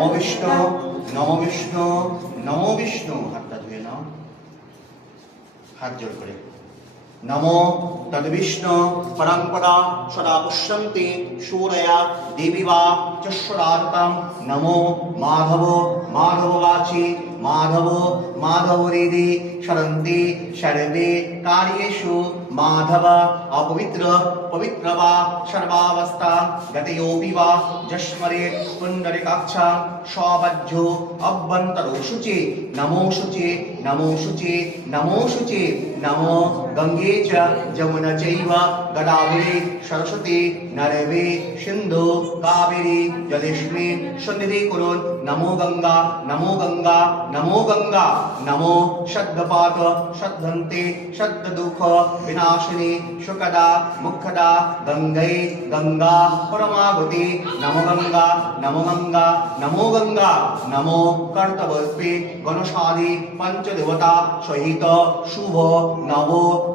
নমো বিষ্ণু নমো বিষ্ণু নমো বিষ্ণু। হাতটা ধুয়ে নাও, হাত জোর করে। নমো তদ্বিষ্ণু পরম্পরা সদা পুষ্যন্তি সূরয়া দেবীবা চশ্বরার্তম। নমো মাধব মাধববাচি মাধব মাধবরিদি শরন্তি সর্বে কার্যেষু মাধব। অপবিত্র পবিত্রবা সর্বাবস্থা গতয়োপি বা যস্মরে পুণ্ডরিকাক্ষা সবজ্জো অভ্যন্তরো শুচি। নমো শুচি নমো শুচি নমো শুচি। নমো গঙ্গে চ যমুনা চৈব গদাবরি সরস্বতী নরবে সিন্ধু কাবেরী জলেস্মিন সন্নিধিকুরুন। নমো গঙ্গা নমো গঙ্গা নমো গঙ্গা। নমো সদ্গপাত সদ্ধন্তে সদ্দুঃখ বিনাশিনী সুখদা মুখদা গঙ্গে গঙ্গা পরমাগতি। নমো গঙ্গা নমো গঙ্গা নমো গঙ্গা। নমো কর্তব্যস্পে গণসাদি পঞ্চদেবতা সহিত শুভ নব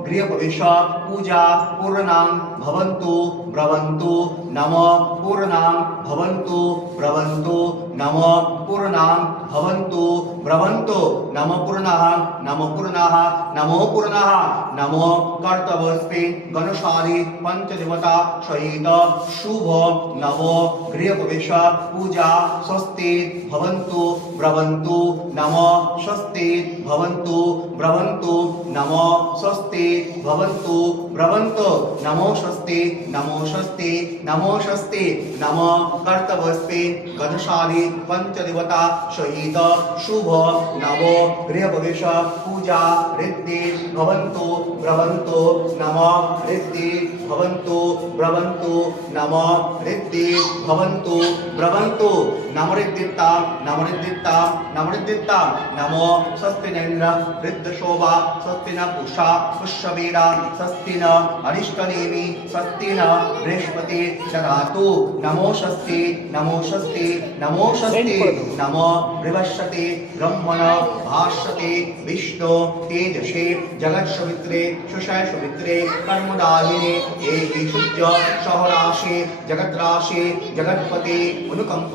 গৃহপ্রবেশ পূজা পূর্ণাং ভবন্তু ব্রবন্তু। নমো পূর্ণাং ভবন্তু ব্রবন্তু। নমো পূর্ণাং ভবন্তু ব্রবন্তু। নমো পূর্ণাঃ নমো পূর্ণাঃ নমো পূর্ণাঃ। নমো কর্তব্যস্পে গণসাদি পঞ্চদেবতা সহিত শুভ নব গৃহপ্রবেশ পূজা স্বস্তি ভবন্তু ব্রবন্তু। নমো স্বস্তি ভবন্তু ব্রবন্তু। নমো স্বস্তি ভবন্তু ব্রবন্তু। নমো স্বস্তি নমো স্বস্তি নমো স্বস্তি। নমো কর্তব্যস্পে গণসাদি পঞ্চদেবতা সহিত শুভ নব গৃহপ্রবেশ পূজা ঋদ্ধি ভবন্তু ব্রবন্তু। নমো ঋদ্ধি ভবন্তু ব্রবন্তু। নমো ঋদ্ধি ভবন্তু ব্রবন্তু। নমো ঋদ্ধিত্তাং নমো ঋদ্ধিত্তাং নমো ঋদ্ধিত্তাং। নমো স্বস্তি নেন্দ্র ঋদ্ধশোভা স্বস্তি ন পুষা পুষ্যবীরা স্বস্তি ন অরিষ্টনেমি স্বস্তি ন বৃহস্পতি দদাতু। নমো স্বস্তি নমো স্বস্তি নমো স্বস্তি। নমো বৃহস্পতি ব্রহ্মণ ভাস্বতে বিষ্ণু তেজসে জগৎসবিত্রে সুষয়সবিত্রে কর্মদায়িনে একি সূর্য সহরাশে জগৎরাশে জগৎপতে অনুকম্প